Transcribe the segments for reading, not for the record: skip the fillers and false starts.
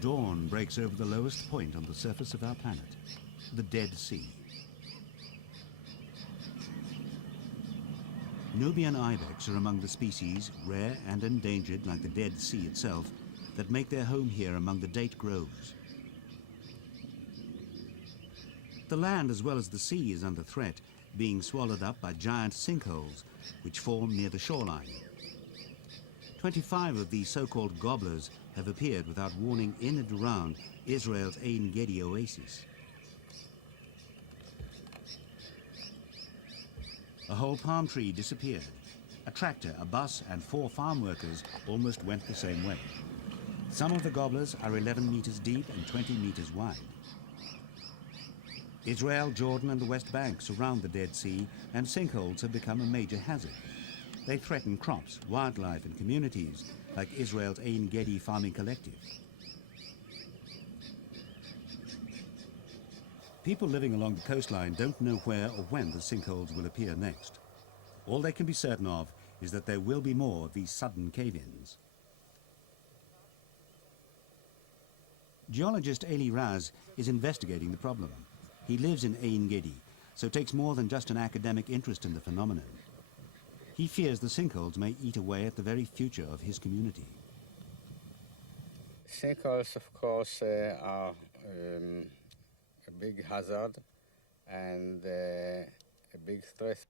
Dawn breaks over the lowest point on the surface of our planet, the Dead Sea. Nubian ibex are among the species, rare and endangered like the Dead Sea itself, that make their home here among the date groves. The land as well as the sea is under threat, being swallowed up by giant sinkholes which form near the shoreline. 25 of these so-called gobblers have appeared without warning in and around Israel's Ein Gedi oasis. A whole palm tree disappeared. A tractor, a bus and 4 farm workers almost went the same way. Some of the gobblers are 11 meters deep and 20 meters wide. Israel, Jordan and the West Bank surround the Dead Sea, and sinkholes have become a major hazard. They threaten crops, wildlife and communities like Israel's Ein Gedi farming collective. People living along the coastline don't know where or when the sinkholes will appear next. All they can be certain of is that there will be more of these sudden cave-ins. Geologist Eli Raz is investigating the problem. He lives in Ein Gedi, so takes more than just an academic interest in the phenomenon. He fears the sinkholes may eat away at the very future of his community. Sinkholes, of course, are a big hazard and a big threat.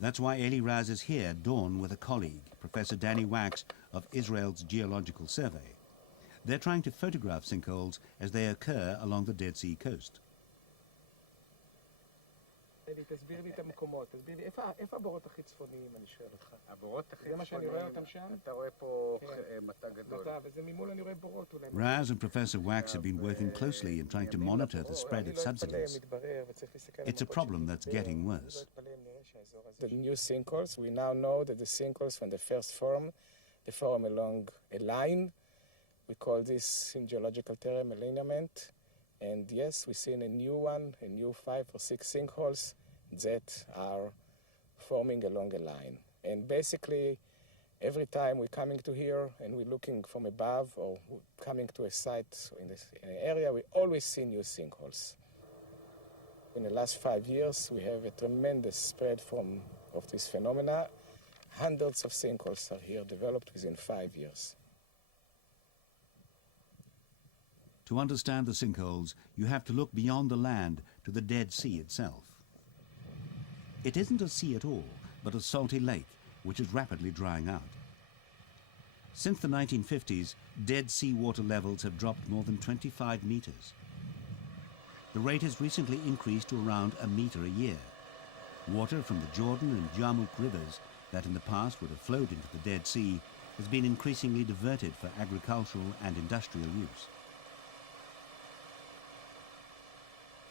That's why Eli Raz is here at dawn with a colleague, Professor Danny Wax of Israel's Geological Survey. They're trying to photograph sinkholes as they occur along the Dead Sea coast. תסביר לי את המקומות, תסביר לי, איפה הבורות הכי צפוניים, אני שואל אותך? הבורות הכי צפוניים, זה מה שאני רואה אותם שם? אתה רואה פה מטע גדול. מטע, וזה ממול אני רואה בורות אולי. Raz and Professor Wax have been working closely in trying to monitor the spread of subsidies. It's a problem that's getting worse. The new sinkholes, we now know that the sinkholes when they first form, they form along a line. We call this in geological term a lineament. And yes, we've seen a new one, a new 5 or 6 sinkholes that are forming along a line. And basically, every time we're coming to here and we're looking from above or coming to a site in an area, we always see new sinkholes. In the last 5 years, we have a tremendous spread of this phenomena. Hundreds of sinkholes are here developed within 5 years. To understand the sinkholes, you have to look beyond the land to the Dead Sea itself. It isn't a sea at all, but a salty lake, which is rapidly drying out. Since the 1950s, Dead Sea water levels have dropped more than 25 meters. The rate has recently increased to around a meter a year. Water from the Jordan and Yarmouk rivers that in the past would have flowed into the Dead Sea has been increasingly diverted for agricultural and industrial use.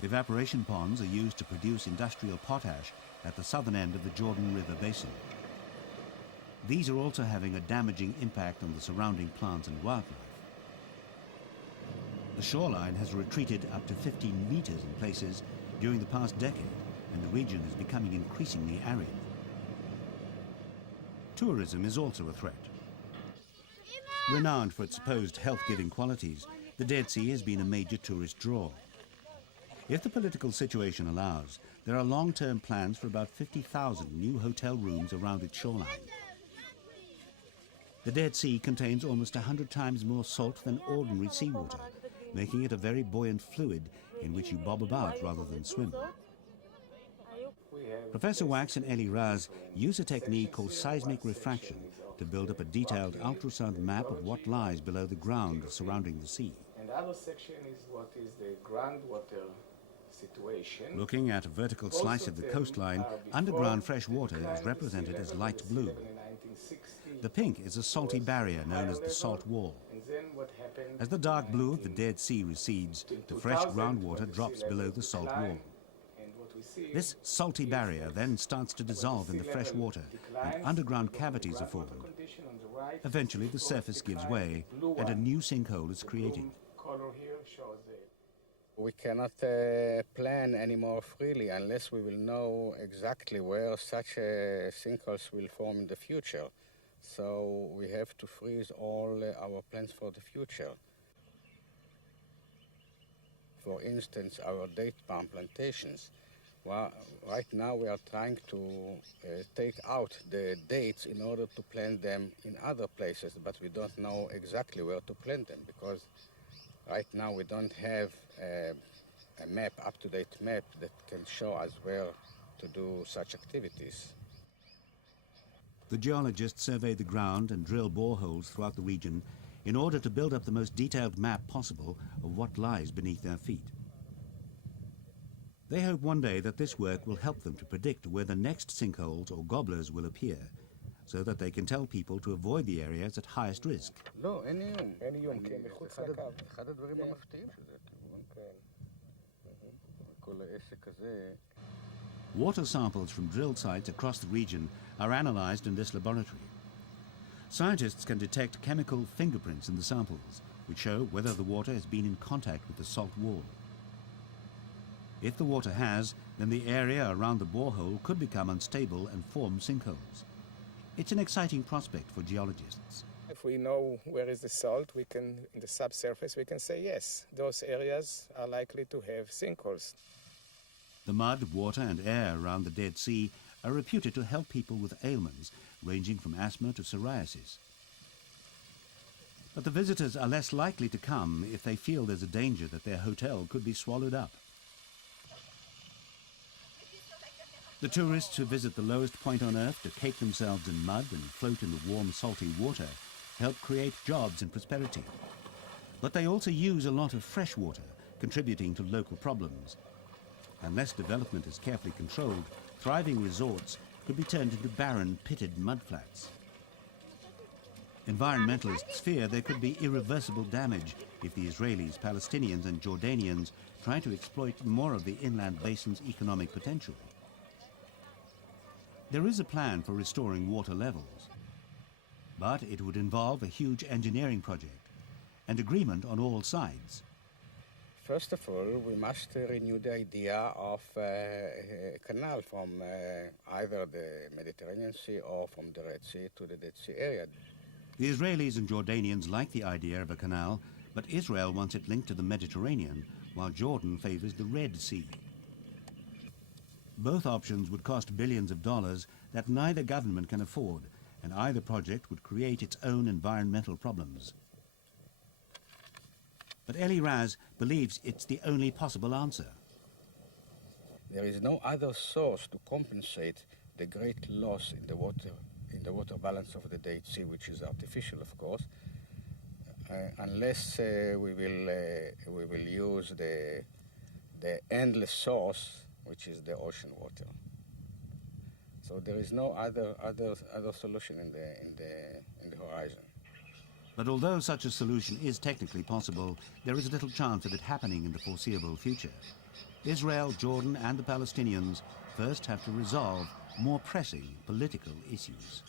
Evaporation ponds are used to produce industrial potash at the southern end of the Jordan River basin. These are also having a damaging impact on the surrounding plants and wildlife. The shoreline has retreated up to 15 meters in places during the past decade, and the region is becoming increasingly arid. Tourism is also a threat. Renowned for its supposed health-giving qualities, the Dead Sea has been a major tourist draw. If the political situation allows, there are long-term plans for about 50,000 new hotel rooms around its shoreline. The Dead Sea contains almost 100 times more salt than ordinary seawater, making it a very buoyant fluid in which you bob about rather than swim. Professor Wax and Eli Raz use a technique called seismic refraction to build up a detailed ultrasound map of what lies below the ground surrounding the sea. And the other section is what is the groundwater situation. Looking at a vertical slice of the coastline, underground fresh water is represented as light blue. The pink is a salty barrier known as the salt wall. As the dark blue of the Dead Sea recedes, the fresh groundwater drops below the salt wall. This salty barrier then starts to dissolve in the fresh water, and underground cavities are formed. Eventually the surface gives way and a new sinkhole is created. We cannot plan anymore freely unless we will know exactly where such sinkholes will form in the future. So we have to freeze all our plans for the future. For instance, our date palm plantations. Well, right now we are trying to take out the dates in order to plant them in other places, but we don't know exactly where to plant them because right now we don't have a map, up-to-date map that can show us where to do such activities. The geologists survey the ground and drill boreholes throughout the region in order to build up the most detailed map possible of what lies beneath their feet. They hope one day that this work will help them to predict where the next sinkholes or gobblers will appear, so that they can tell people to avoid the areas at highest risk. לא, אין איום. אין איום, כי הם מחוץ לקו. אחד הדברים המפתיעים שזה כיוון. כל העסק הזה. Water samples from drill sites across the region are analyzed in this laboratory. Scientists can detect chemical fingerprints in the samples, which show whether the water has been in contact with the salt wall. If the water has, then the area around the borehole could become unstable and form sinkholes. It's an exciting prospect for geologists. If we know where is the salt, we can, in the subsurface, we can say yes, those areas are likely to have sinkholes. The mud, water and air around the Dead Sea are reputed to help people with ailments ranging from asthma to psoriasis. But the visitors are less likely to come if they feel there's a danger that their hotel could be swallowed up. The tourists who visit the lowest point on Earth to cake themselves in mud and float in the warm, salty water help create jobs and prosperity. But they also use a lot of fresh water, contributing to local problems. Unless development is carefully controlled, thriving resorts could be turned into barren, pitted mudflats. Environmentalists fear there could be irreversible damage if the Israelis, Palestinians and Jordanians try to exploit more of the inland basin's economic potential. There is a plan for restoring water levels, but it would involve a huge engineering project and agreement on all sides. First of all, we must renew the idea of a canal from either the Mediterranean Sea or from the Red Sea to the Dead Sea area. The Israelis and Jordanians like the idea of a canal, but Israel wants it linked to the Mediterranean, while Jordan favors the Red Sea. Both options would cost billions of dollars that neither government can afford, and either project would create its own environmental problems. But Eli Raz believes it's the only possible answer. There is no other source to compensate the great loss in the water balance of the Dead Sea, which is artificial, of course, unless we will use the endless source, which is the ocean water. So there is no other solution in the horizon. But although such a solution is technically possible, there is little chance of it happening in the foreseeable future. Israel, Jordan and the Palestinians first have to resolve more pressing political issues.